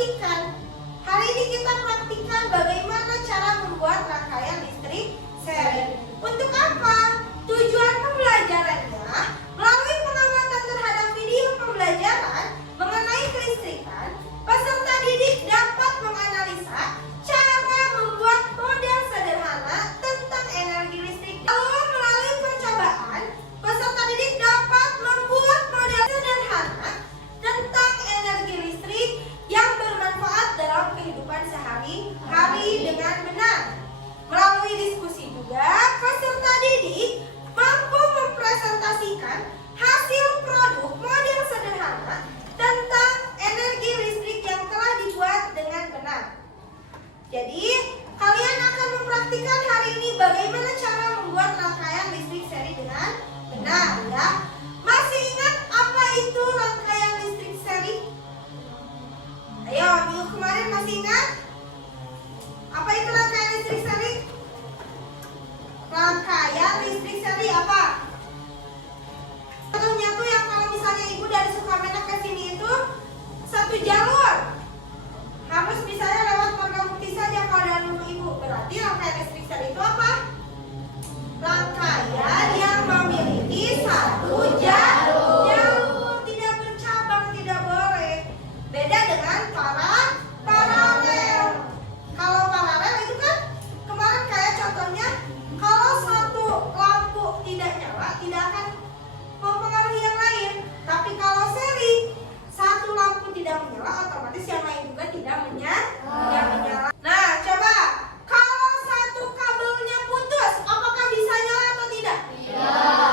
praktikan. Hari ini kita praktikan bagaimana cara membuat rangkaian listrik seri. Untuk apa? Tujuan pembelajarannya melalui pengamatan terhadap video pembelajaran mengenai kelistrikan, peserta didik dapat menganalisa cara membuat model sederhana tentang energi listrik. Lalu melalui percobaan, peserta didik dapat membuat model sederhana tentang energi listrik yang bermanfaat dalam kehidupan sehari-hari dengan benar. Melalui diskusi juga, peserta didik mampu mempresentasikan hasil produk model sederhana tentang energi listrik yang telah dibuat dengan benar. Jadi, kalian akan mempraktikkan hari ini bagaimana cara membuat rangkaian listrik seri dengan benar, ya. Masih ingat apa itu rangkaian listrik seri? Ayo, minggu kemarin masih ingat? Apa itu rangkaian listrik seri? Rangkaian listrik seri apa? Contohnya tuh yang kalau misalnya ibu dari Sukamena ke sini itu satu jalur. Harus misalnya lewat Margabukti saja kalau dari rumah ibu. Berarti rangkaian listrik seri itu apa? Rangkaian yang memiliki satu jalur, tidak bercabang, tidak boleh. Beda dengan paralel. Kalau paralel itu kan kemarin kayak contohnya, kalau satu lampu tidak nyala, tidak akan mempengaruhi yang lain. Tapi kalau seri, satu lampu tidak menyala, otomatis yang lain juga tidak menyala. Nah, coba kalau satu kabelnya putus, apakah bisa nyala atau tidak?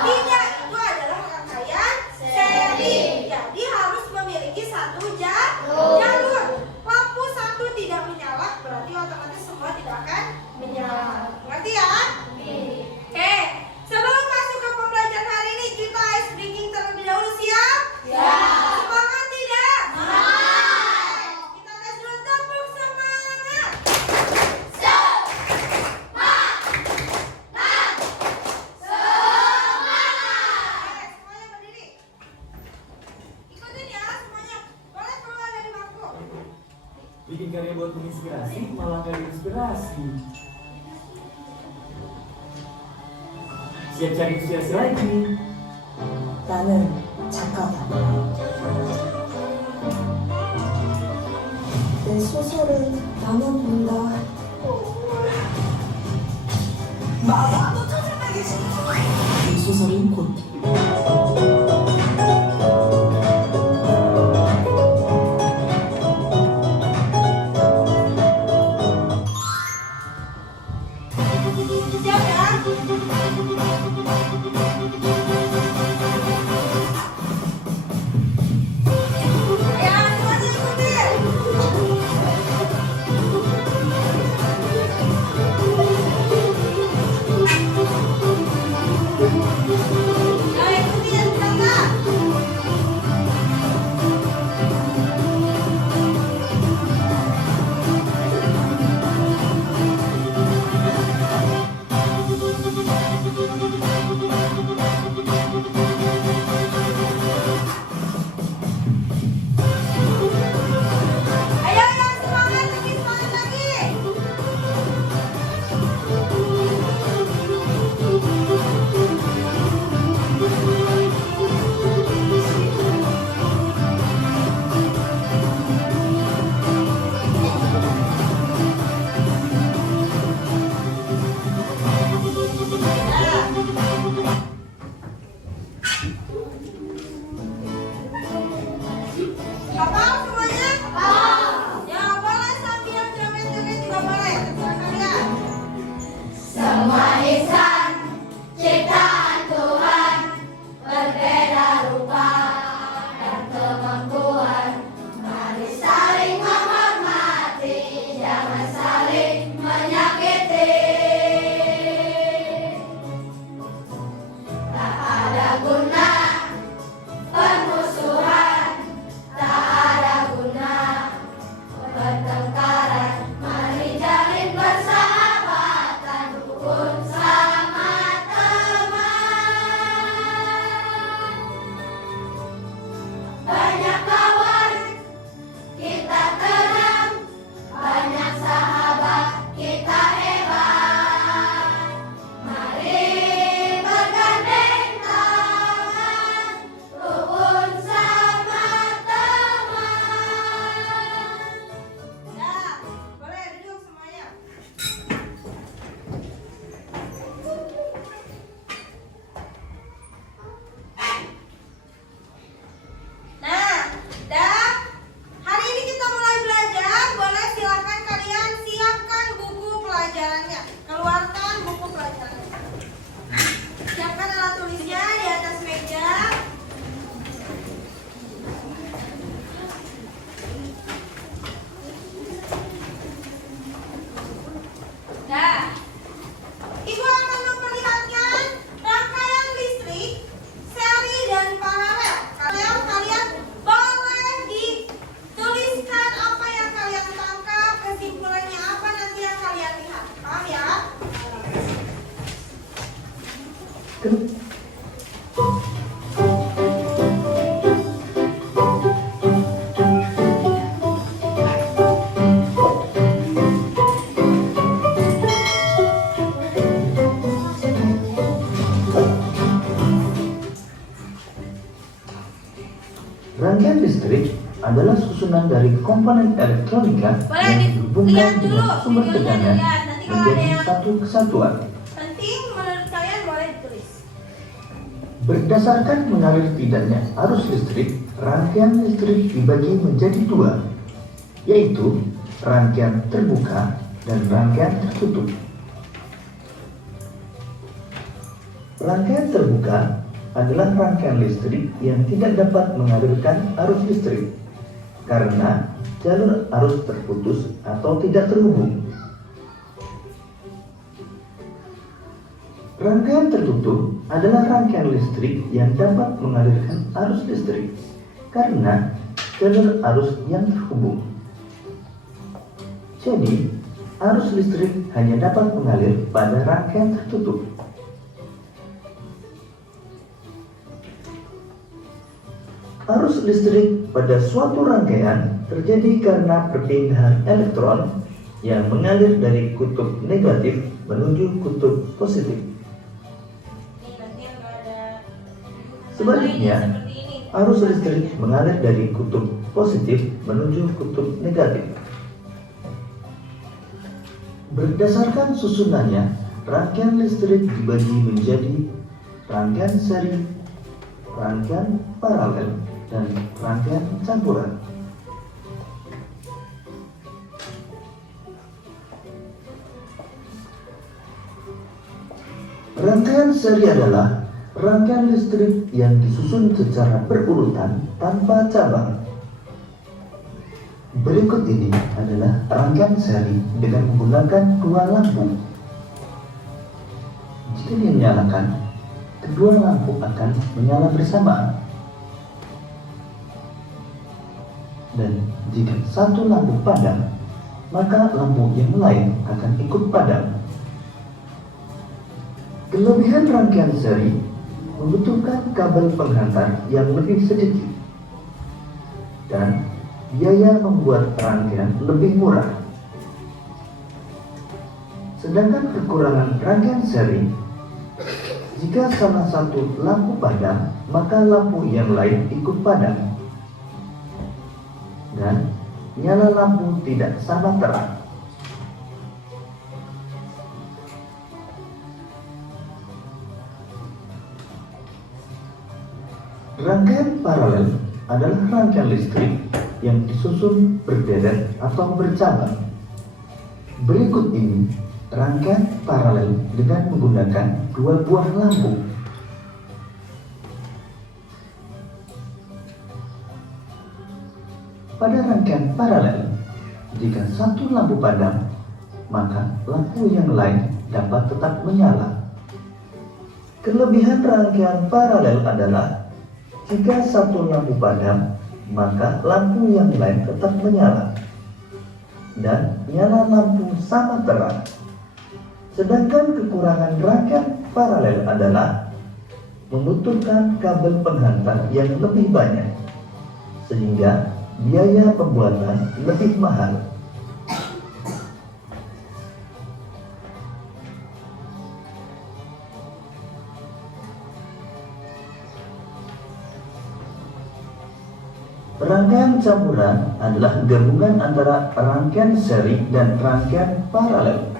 Tidak, itu adalah rangkaian seri. Jadi harus memiliki satu jalur. Lampu satu tidak menyala, berarti otomatis semua tidak akan menyala. Ngerti ya? Oke, sebelum masuk ke pembelajaran hari ini, kita ice breaking terlebih dahulu, siap? Semangat tidak? Kita tes dulu, tepuk semangat. Semuanya berdiri. Ikutin ya semuanya. Boleh keluar dari bangku. Bikin karya buat menginspirasi, malah gak inspirasi. Siap cari inspirasi lagi. 나는 작가다. 내 소설은 나만 본다. 이 소설은 곧 Siap ya? Ya, semuanya ikutin. adalah susunan dari komponen elektronika Boleh yang dihubungkan dilihat dulu dengan sumber videonya, tegangan dilihat. Nanti kalau ada menjadi yang satu kesatuan. penting menurut kalian boleh ditulis. Berdasarkan mengalir tidaknya arus listrik, rangkaian listrik dibagi menjadi dua, yaitu rangkaian terbuka dan rangkaian tertutup. Rangkaian terbuka adalah rangkaian listrik yang tidak dapat mengalirkan arus listrik karena jalur arus terputus atau tidak terhubung. Rangkaian tertutup adalah rangkaian listrik yang dapat mengalirkan arus listrik karena jalur arus yang terhubung. Jadi, arus listrik hanya dapat mengalir pada rangkaian tertutup. Arus listrik pada suatu rangkaian terjadi karena perpindahan elektron yang mengalir dari kutub negatif menuju kutub positif. Nih, nanti yang nggak ada Sebaliknya, seperti ini. arus listrik mengalir dari kutub positif menuju kutub negatif. Berdasarkan susunannya, rangkaian listrik dibagi menjadi rangkaian seri, rangkaian paralel, dan rangkaian campuran. Rangkaian seri adalah rangkaian listrik yang disusun secara berurutan tanpa cabang. Berikut ini adalah rangkaian seri dengan menggunakan dua lampu. Jika dinyalakan, kedua lampu akan menyala bersamaan. Dan jika satu lampu padam, maka lampu yang lain akan ikut padam. Kelebihan rangkaian seri membutuhkan kabel penghantar yang lebih sedikit dan biaya membuat rangkaian lebih murah. Sedangkan kekurangan rangkaian seri, jika salah satu lampu padam, maka lampu yang lain ikut padam dan nyala lampu tidak sama terang. Rangkaian paralel adalah rangkaian listrik yang disusun berderet atau bercabang. Berikut ini rangkaian paralel dengan menggunakan dua buah lampu. Pada rangkaian paralel, jika satu lampu padam, maka lampu yang lain dapat tetap menyala. Kelebihan rangkaian paralel adalah jika satu lampu padam, maka lampu yang lain tetap menyala dan nyala lampu sama terang. Sedangkan kekurangan rangkaian paralel adalah membutuhkan kabel penghantar yang lebih banyak, sehingga biaya pembuatan lebih mahal. Rangkaian campuran adalah gabungan antara rangkaian seri dan rangkaian paralel.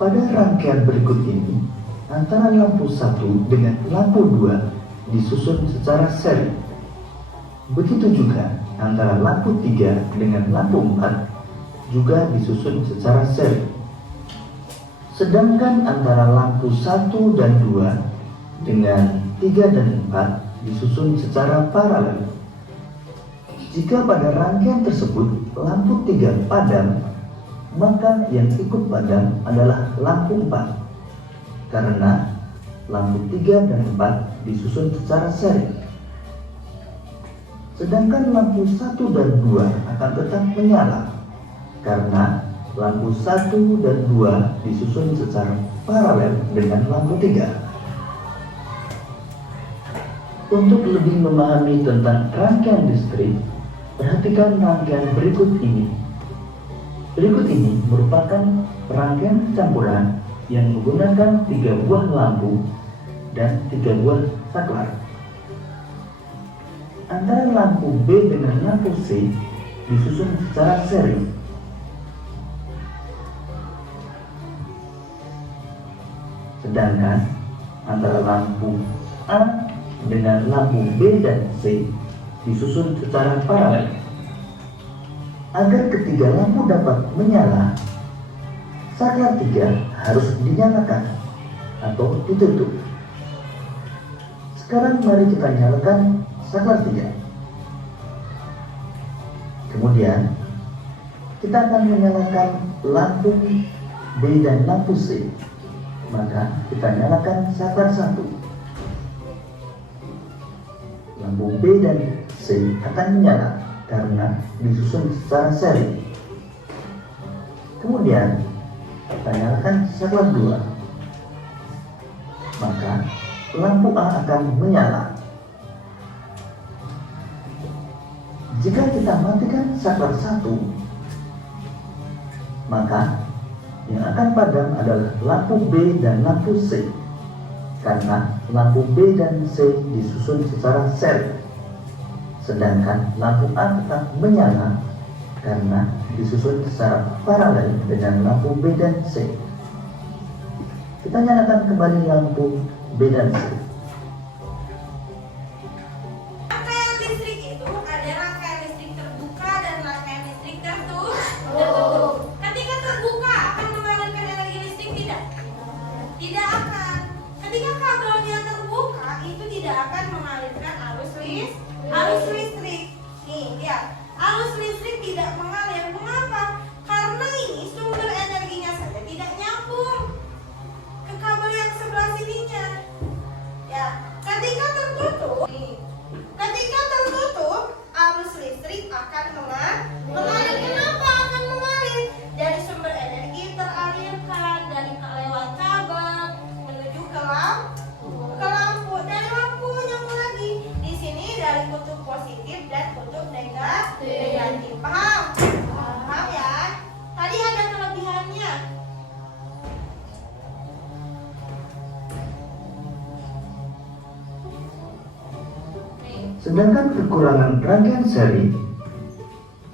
Pada rangkaian berikut ini, antara lampu 1 dengan lampu 2 disusun secara seri. Begitu juga antara lampu 3 dengan lampu 4 juga disusun secara seri. Sedangkan antara lampu 1 dan 2 dengan 3 dan 4 disusun secara paralel. Jika pada rangkaian tersebut lampu 3 padam, maka yang ikut padam adalah lampu 4 karena lampu 3 dan 4 disusun secara seri. Sedangkan lampu 1 dan 2 akan tetap menyala karena lampu 1 dan 2 disusun secara paralel dengan lampu 3. Untuk lebih memahami tentang rangkaian listrik, perhatikan rangkaian berikut ini. Berikut ini merupakan rangkaian campuran yang menggunakan 3 buah lampu dan 3 buah saklar. antara lampu B dengan lampu C disusun secara seri. Sedangkan antara lampu A dengan lampu B dan C disusun secara paralel. Agar ketiga lampu dapat menyala, saklar 3 harus dinyalakan atau ditutup. Sekarang mari kita nyalakan saklar 3. Kemudian kita akan menyalakan lampu B dan lampu C. Maka kita nyalakan saklar 1. Lampu B dan C akan menyala karena disusun secara seri. Kemudian kita nyalakan saklar 2. Maka lampu A akan menyala. Jika kita matikan saklar 1, maka yang akan padam adalah lampu B dan lampu C, karena lampu B dan C disusun secara seri. Sedangkan lampu A tetap menyala karena disusun secara paralel dengan lampu B dan C. Kita nyalakan kembali lampu B dan C. Rangkaian listrik itu ada rangkaian listrik terbuka dan rangkaian listrik tertutup. Ketika terbuka akan mengalirkan energi listrik tidak? Tidak akan. Ketika kabelnya terbuka itu tidak akan mengalirkan arus listrik. Nih, lihat. Arus listrik tidak mengalir. Mengapa? Karena ini sumber energinya saja tidak nyambung ke kabel yang sebelah sininya. Ya, ketika tertutup, arus listrik akan mengalir. Kenapa akan mengalir? Dari sumber energi teralirkan dari lewat kabel menuju ke lampu. Dari lampu nyambung lagi. Di sini dari kutub positif dan kutub negatif. Paham? Paham ya? Tadi ada kelebihannya. Sedangkan kekurangan rangkaian seri,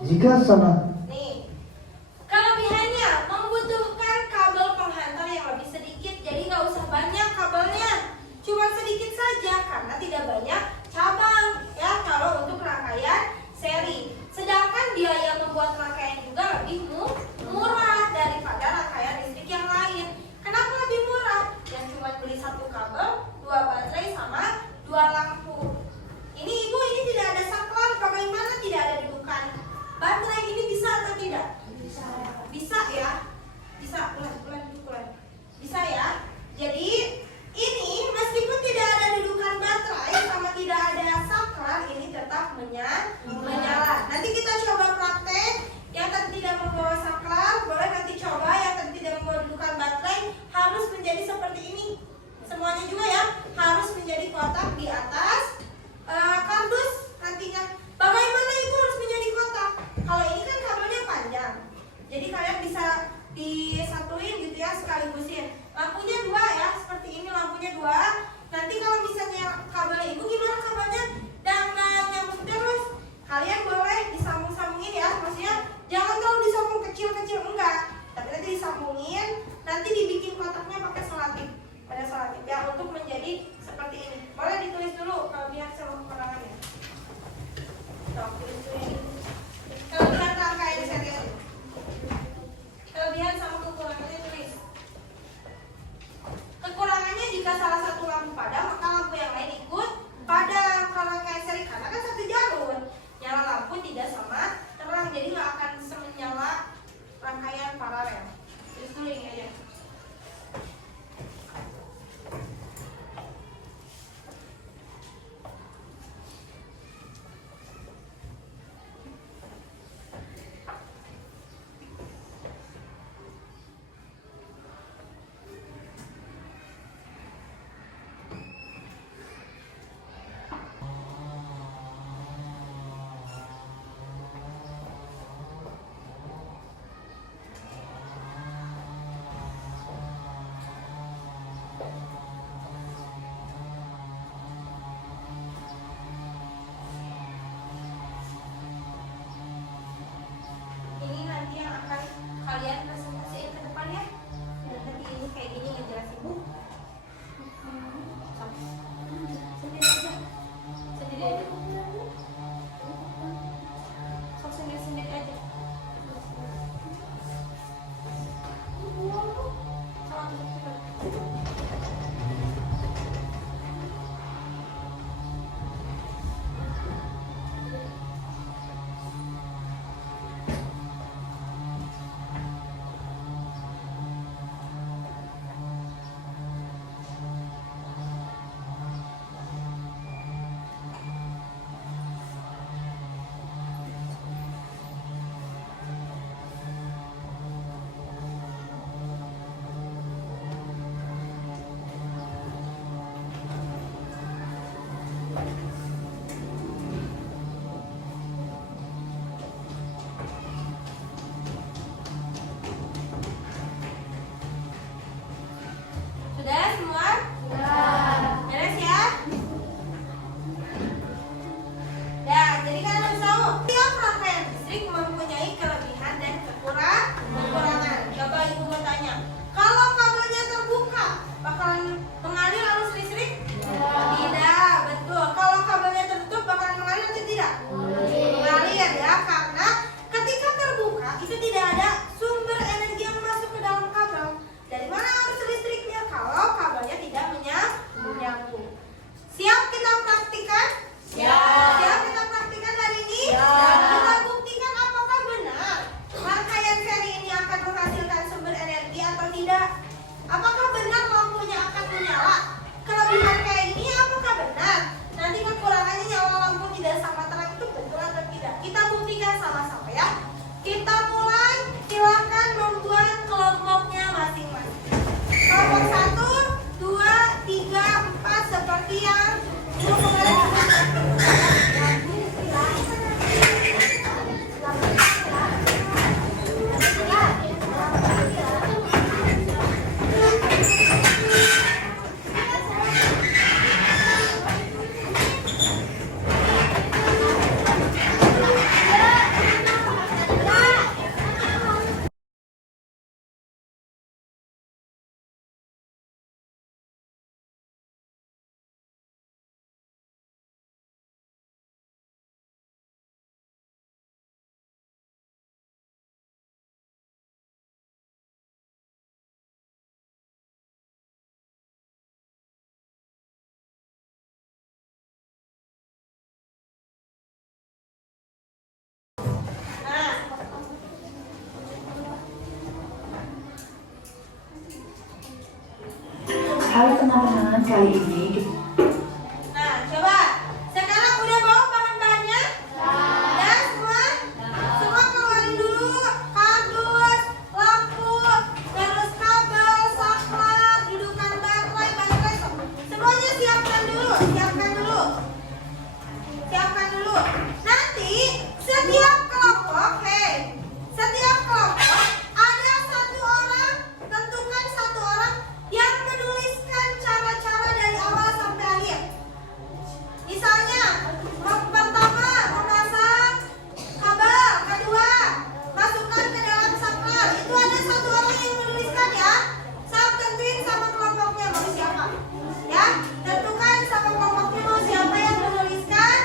jika salah Nih, kelebihannya membutuhkan kabel penghantar yang lebih sedikit. Jadi nggak usah banyak kabelnya, cuma sedikit saja karena tidak banyak cabang ya kalau untuk rangkaian seri. Sedangkan biaya membuat rangkaian juga lebih murah daripada rangkaian listrik yang lain. Kenapa lebih murah? Yang cuma beli satu kabel, 2 baterai sama 2 lampu. Ini ibu, ini tidak ada saklar. Bagaimana tidak ada dudukan? Baterai ini bisa atau tidak? Bisa ya. Bisa. Ulan. Bisa ya. Jadi ini meskipun tidak ada dudukan baterai sama tidak ada saklar, ini tetap menyala. Nanti kita coba praktek sama-sama ya. Kita mulai, silakan membuat kelompoknya masing-masing. Kelompok 1, 2, 3, 4 seperti yang dulu kemarin. Halo teman-teman, kali ini Nah, coba. Sekarang udah bawa bahan-bahannya? Udah semua? Semua keluarin dulu kardus, lampu, terus kabel, saklar, dudukan baterai. Semuanya siapkan dulu. Siapkan dulu. Nanti setiap kelompok ada satu orang, tentukan satu orang yang menuliskan cara-cara dari awal sampai akhir. Misalnya, pertama memasang kabel, kedua masukkan ke dalam saklar. Itu ada satu orang yang menuliskan ya. Saya tentuin sama kelompoknya mau siapa. Ya, tentukan sama kelompoknya mau siapa yang menuliskan.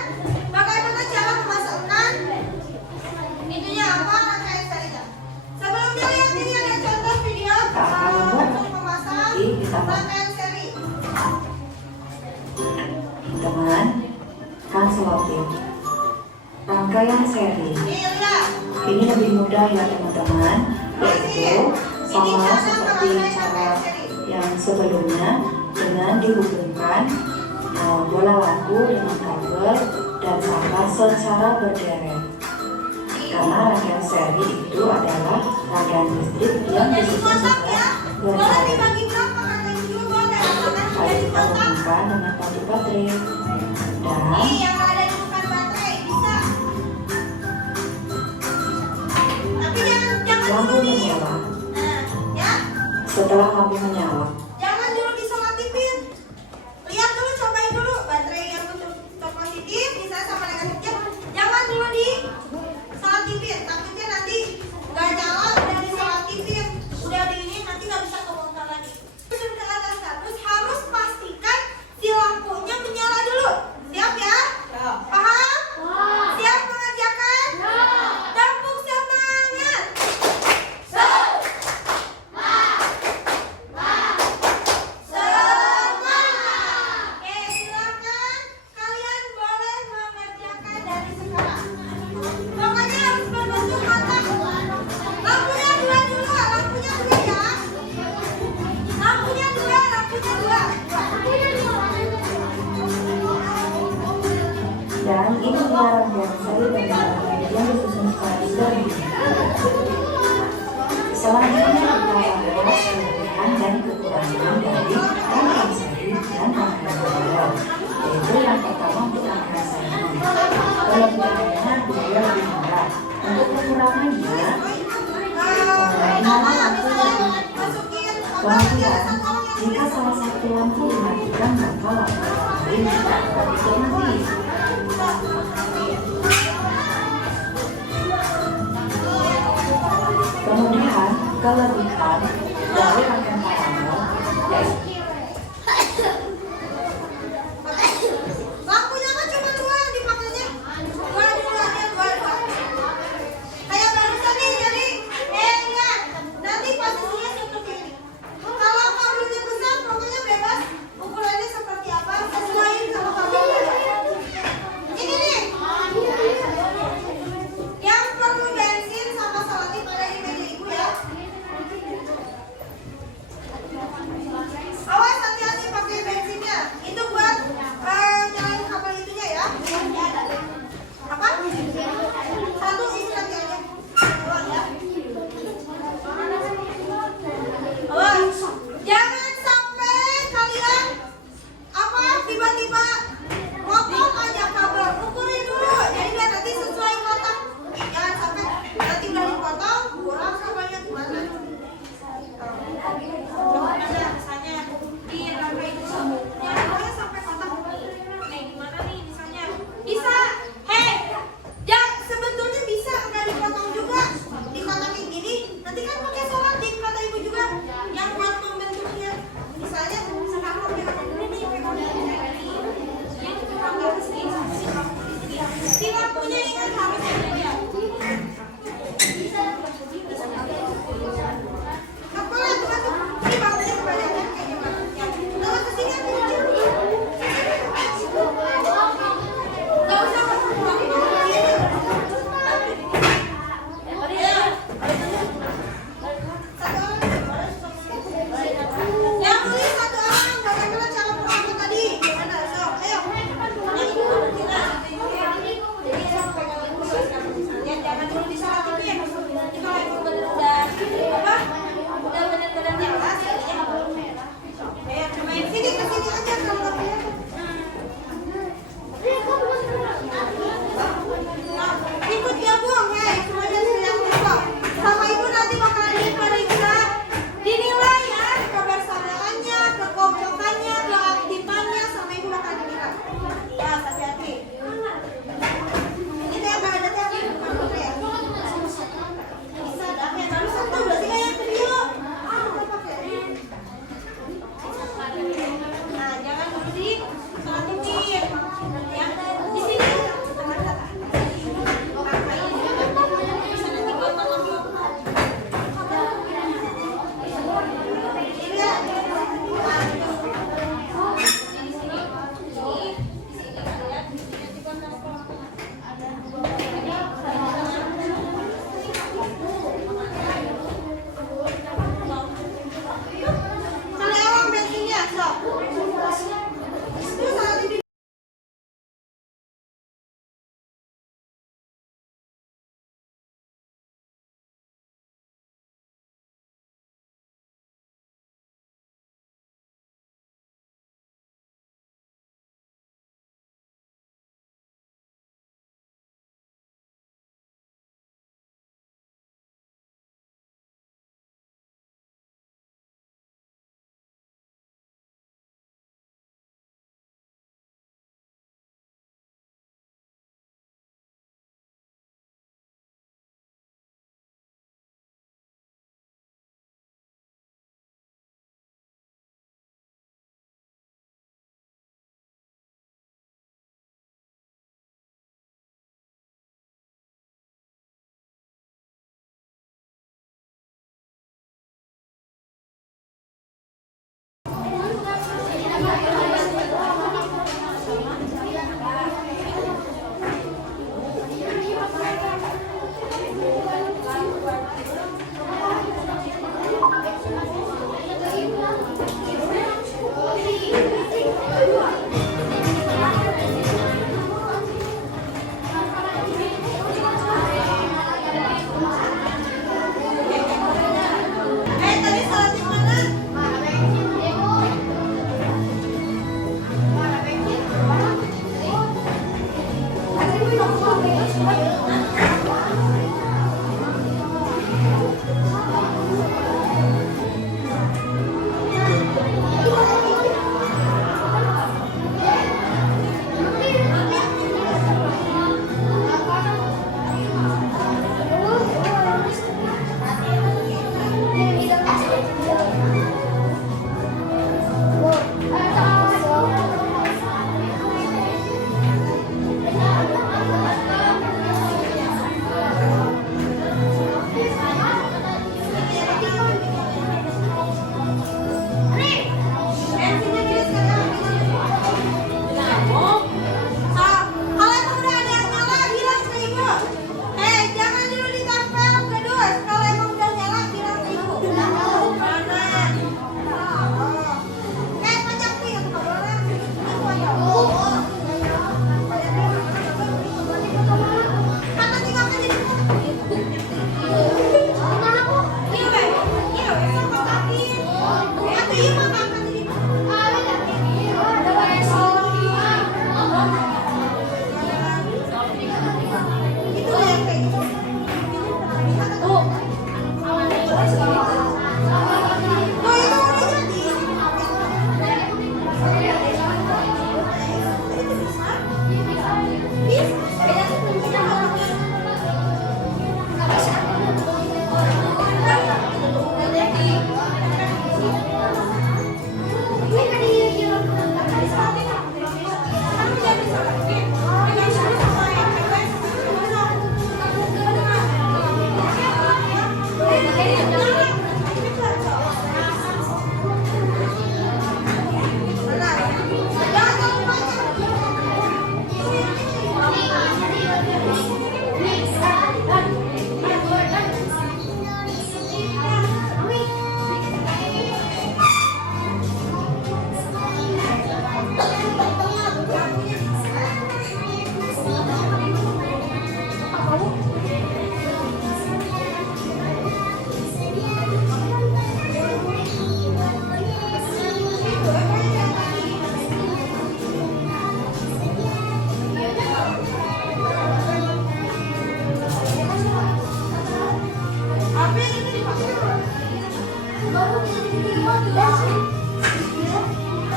Bagaimana cara memasangkan? Itunya apa rangkaian serinya. Sebelumnya lihat ini ada contoh video untuk memasang rangkaian seri. teman kan selotip rangkaian seri. Lihat. Ini lebih mudah ya teman-teman, yaitu sama seperti cara yang sebelumnya dengan dihubungkan bola lampu dengan kabel dan saklar secara berderet. Karena rangkaian seri itu adalah rangkaian listrik yang Jadi disusun kotak ya. secara Boleh berderet. dibagi berapa kakak juga boleh. Tangan Lalu jadi kita kotak. hubungkan dengan tali baterai dan Nih yang ada di depan baterai bisa. Tapi jangan lampu dulu nih. menyala. Nah, ya. Setelah lampu menyala, Jangan dulu disolatifin. Lihat dulu, cobain dulu baterai yang untuk positif bisa sama negatifnya. Jangan dulu disolatifin. Takutnya nanti nggak nyala udah disolatifin. Udah di ini nanti nggak bisa kebongkar lagi. Terus ke atas terus harus pastikan si lampunya menyala dulu. Siap ya? Paham? Siap mengerjakan? Tepuk semangat. Semangat. Oke, silakan kalian boleh mengerjakan dari sekarang. Pokoknya harus berbentuk kotak. Lampunya dua dulu, lampunya dua ya. Lampunya dua. dan ini dia rangkaian seri dari baterai yang disusun secara berderet. Selanjutnya kita bahas kelebihan dan kekurangan dari rangkaian seri dan rangkaian paralel, yaitu yang pertama untuk rangkaian seri. Kelebihannya biaya lebih murah. Untuk kekurangannya, penggunaan lampu lebih Masukin kemudian, jika salah satu lampu dimatikan maka lampu lain tidak akan bisa mati. Kemudian, kelebihan dari rangkaian paralel yaitu lampunya kan cuma dua yang dipakainya. Dua aja, dua. Kayak barusan nih, jadi lihat. Nanti posisinya seperti ini. Kalau kabelnya besar, pokoknya bebas. Ukurannya seperti apa, sesuaiin sama kabelnya. Ini nih. Yang perlu bensin sama selotip ada di meja ibu ya. Ada misalnya di rangkai dulu, jangan pokoknya sampai kotak ini. Gimana nih misalnya? Bisa, sebetulnya bisa nggak dipotong juga, dikotakin gini. Nanti kan pakai selotip kata ibu juga, yang buat membentuknya. Misalnya sekarang pegang ini nih, pegang ini. Jadi pegang di sini, si lampunya ingat harus ada dia. Apa tuh? Ini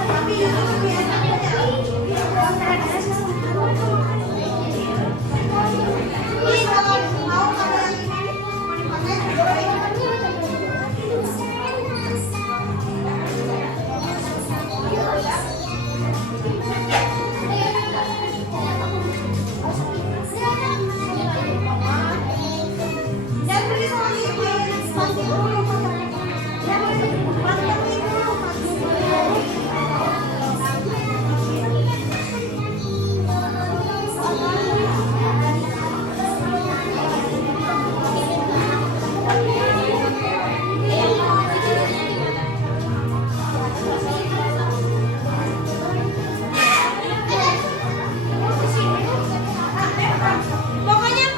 Tapi itu lebih enaknya. Ini kalau mau yang ini mau dipakai. Dan beli lagi pasti dulu. Pantengin dulu. Pokoknya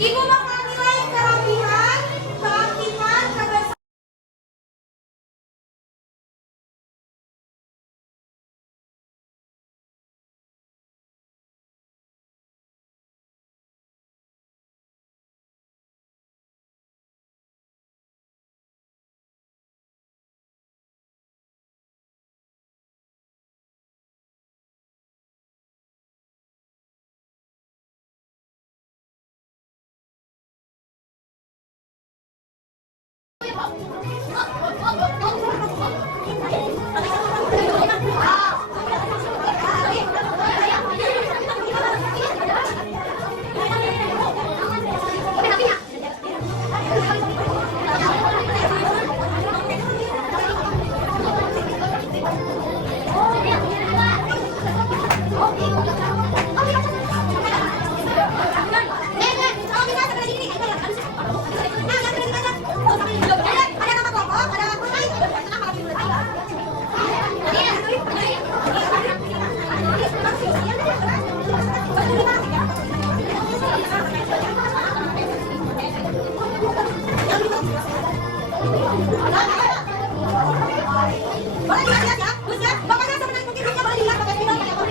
ibu bakal nilai kerapihan, keaktifan, kebersihan. Boleh dilihat ya, Gus ya. Pokoknya sebenarnya mungkin bisa boleh dilihat pakai video pakai apa.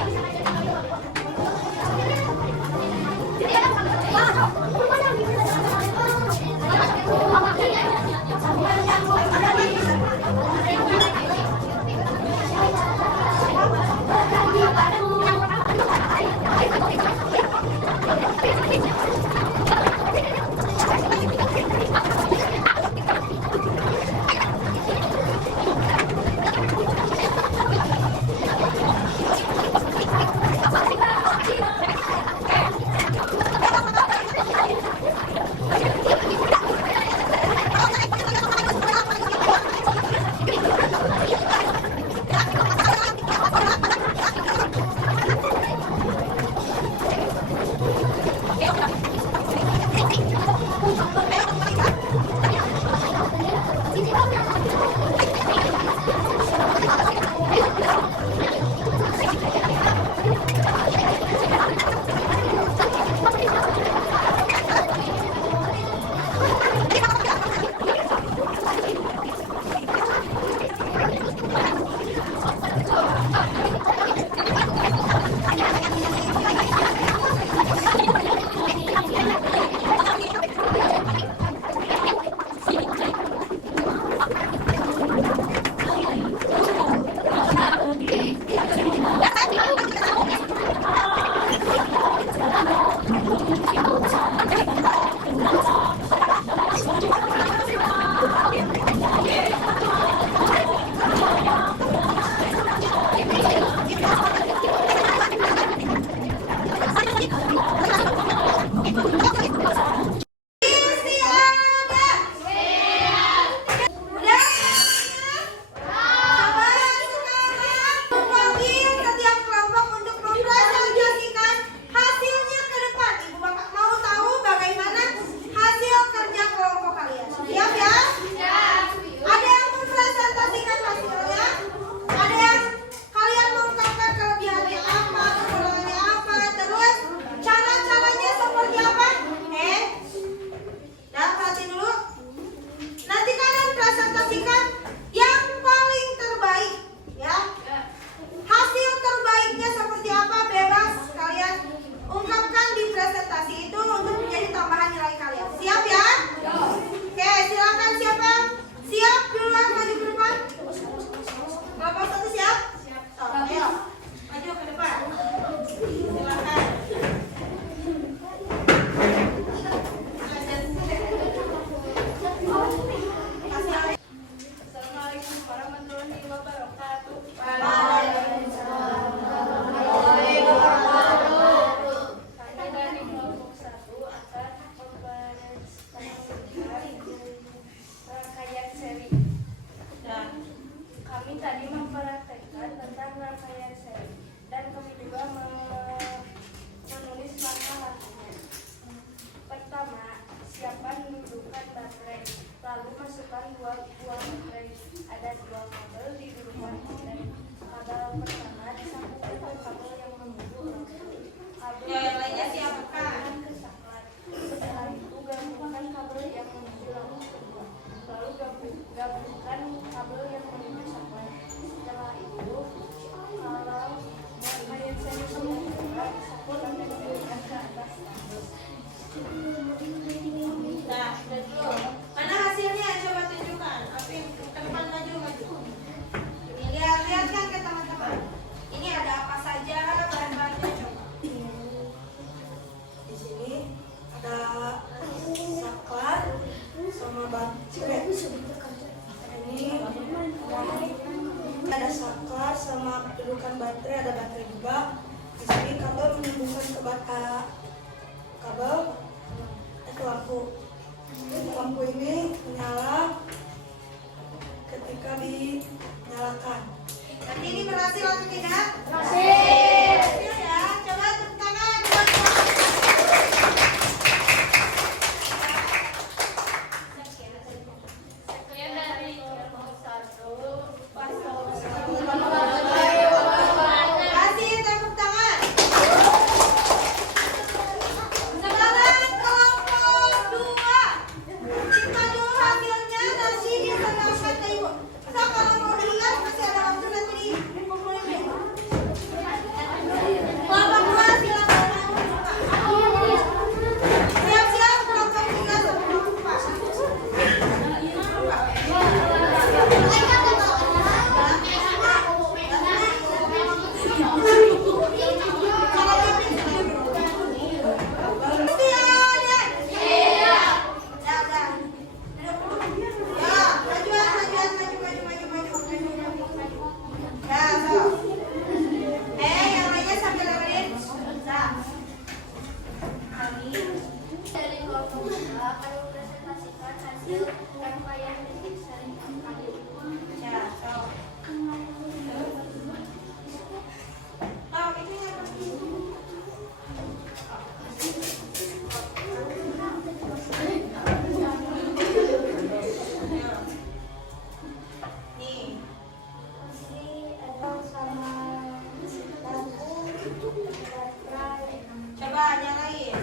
Ini ada saklar sama dudukan baterai, ada baterai juga. Di sini kabel menyambungkan ke kabel ke lampu. Lampu ini menyala ketika dinyalakan. Nanti ini berhasil atau tidak? Berhasil. Ya, coba tepuk tangan. Kasih tepuk tangan. Sekarang kelompok 2. Kita dulu hasilnya nanti disampaikan ke ibu. So, kalau mau dilihat masih ada waktu nanti dikumpulin. Kelompok 2 silakan buka. Siap-siap kelompok 3 sama buka. Dari kelompok 2 akan mempresentasikan hasil rangkaian listrik sering kembali. Ini ada sama lampu, baterai. Coba nyalain.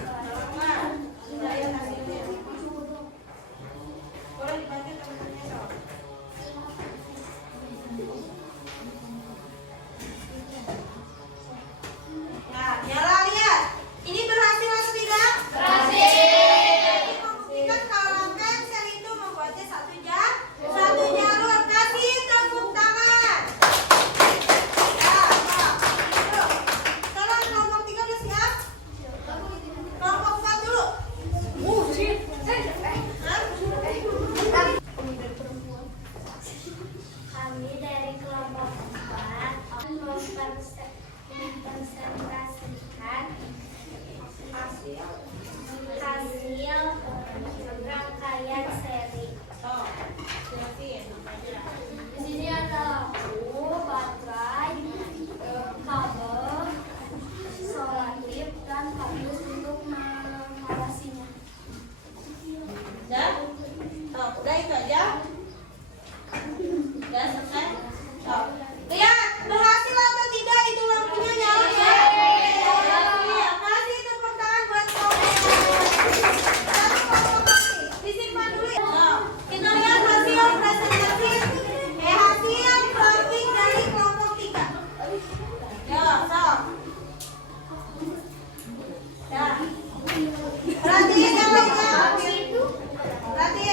Sudah lihat hasilnya. Boleh dibantu teman-temannya, Sob. Nah, nyala lihat. Ini berhasil atau tidak? Berhasil. Jadi membuktikan kalau rangkaian sel itu membuatnya satu jalur. Kasih tepuk tangan. Ya, Sob. Yuk. Sekarang kelompok 3 udah siap? Kelompok 4 dulu. Kami dari kelompok 4 mempresentasikan hasil rangkaian seri. Oh, siapin. Di sini ada lampu, baterai, kabel, solatip, dan kardus untuk mengawasinya. Udah? Oh, udah itu aja? Udah selesai? Oh. Lihat, berhasil atau tidak itu lampunya nyala ya? Iya, kasih tepuk tangan buat kelompok. Satu kelompok lagi. Disimpan dulu ya. Oh, kita lihat hasil presentasi. Hasil praktik dari kelompok 3. Yo, Sob. Dah. Perhatiin yang lainnya. Perhatiin.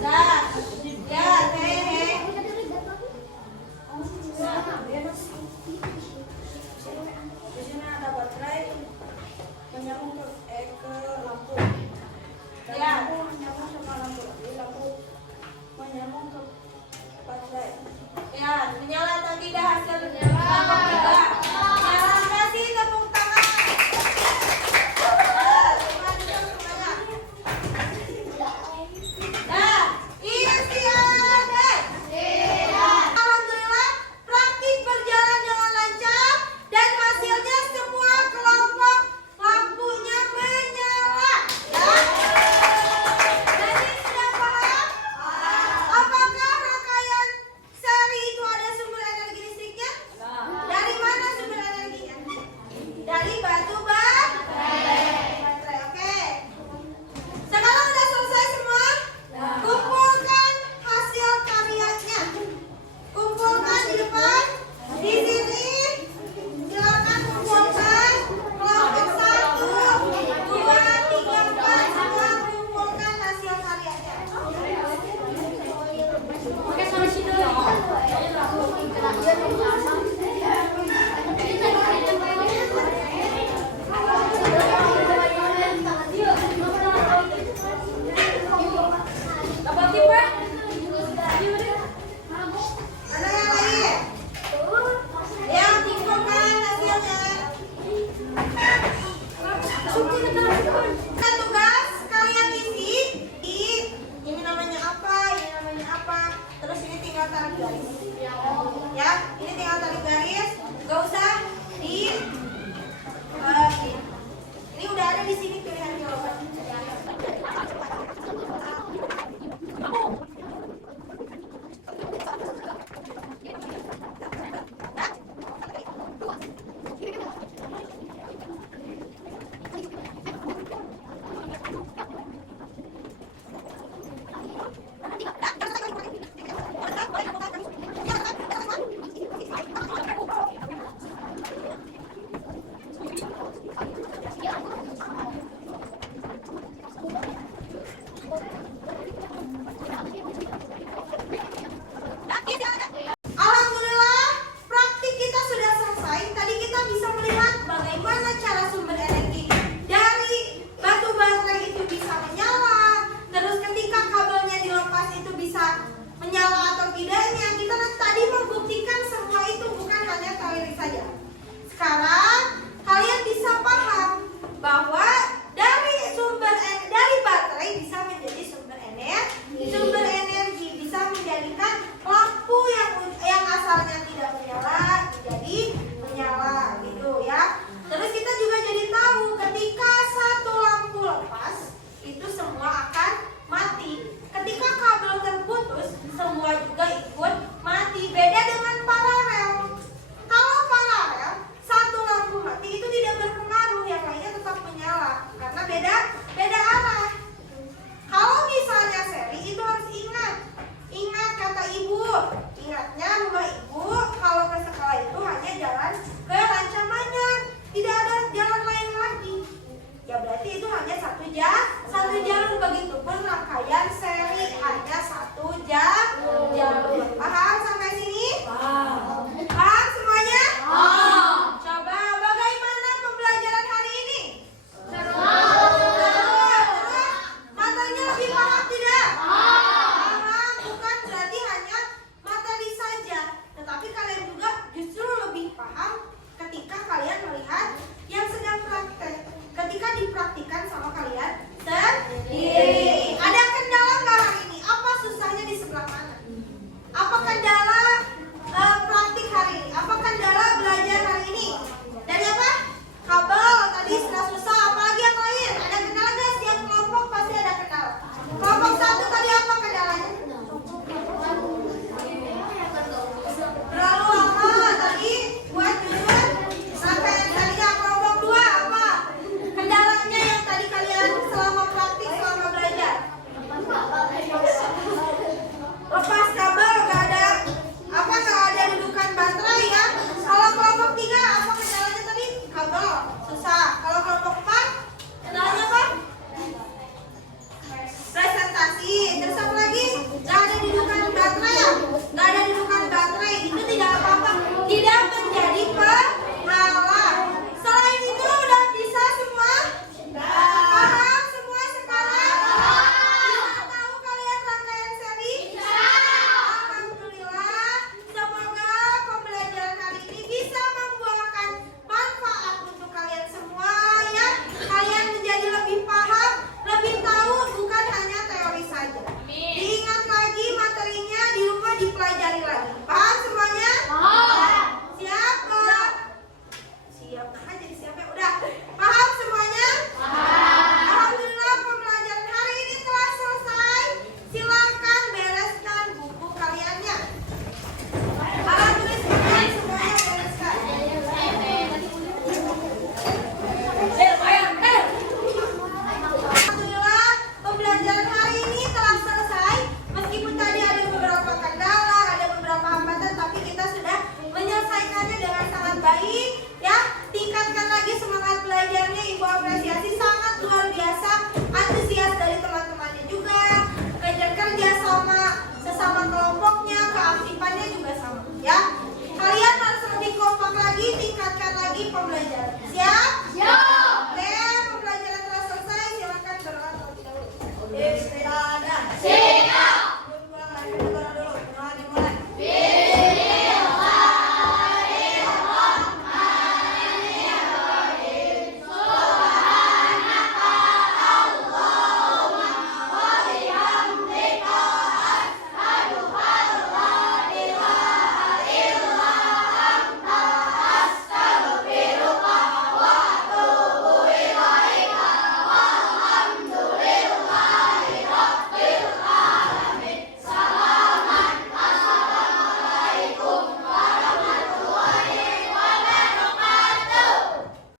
Dah. Ya, hehe. Di sini ada baterai menyambung ke lampu. Ya, menyambung sama lampu. Jadi lampu menyambung ke baterai. Ya, menyala atau tidak hasil kelompok 3?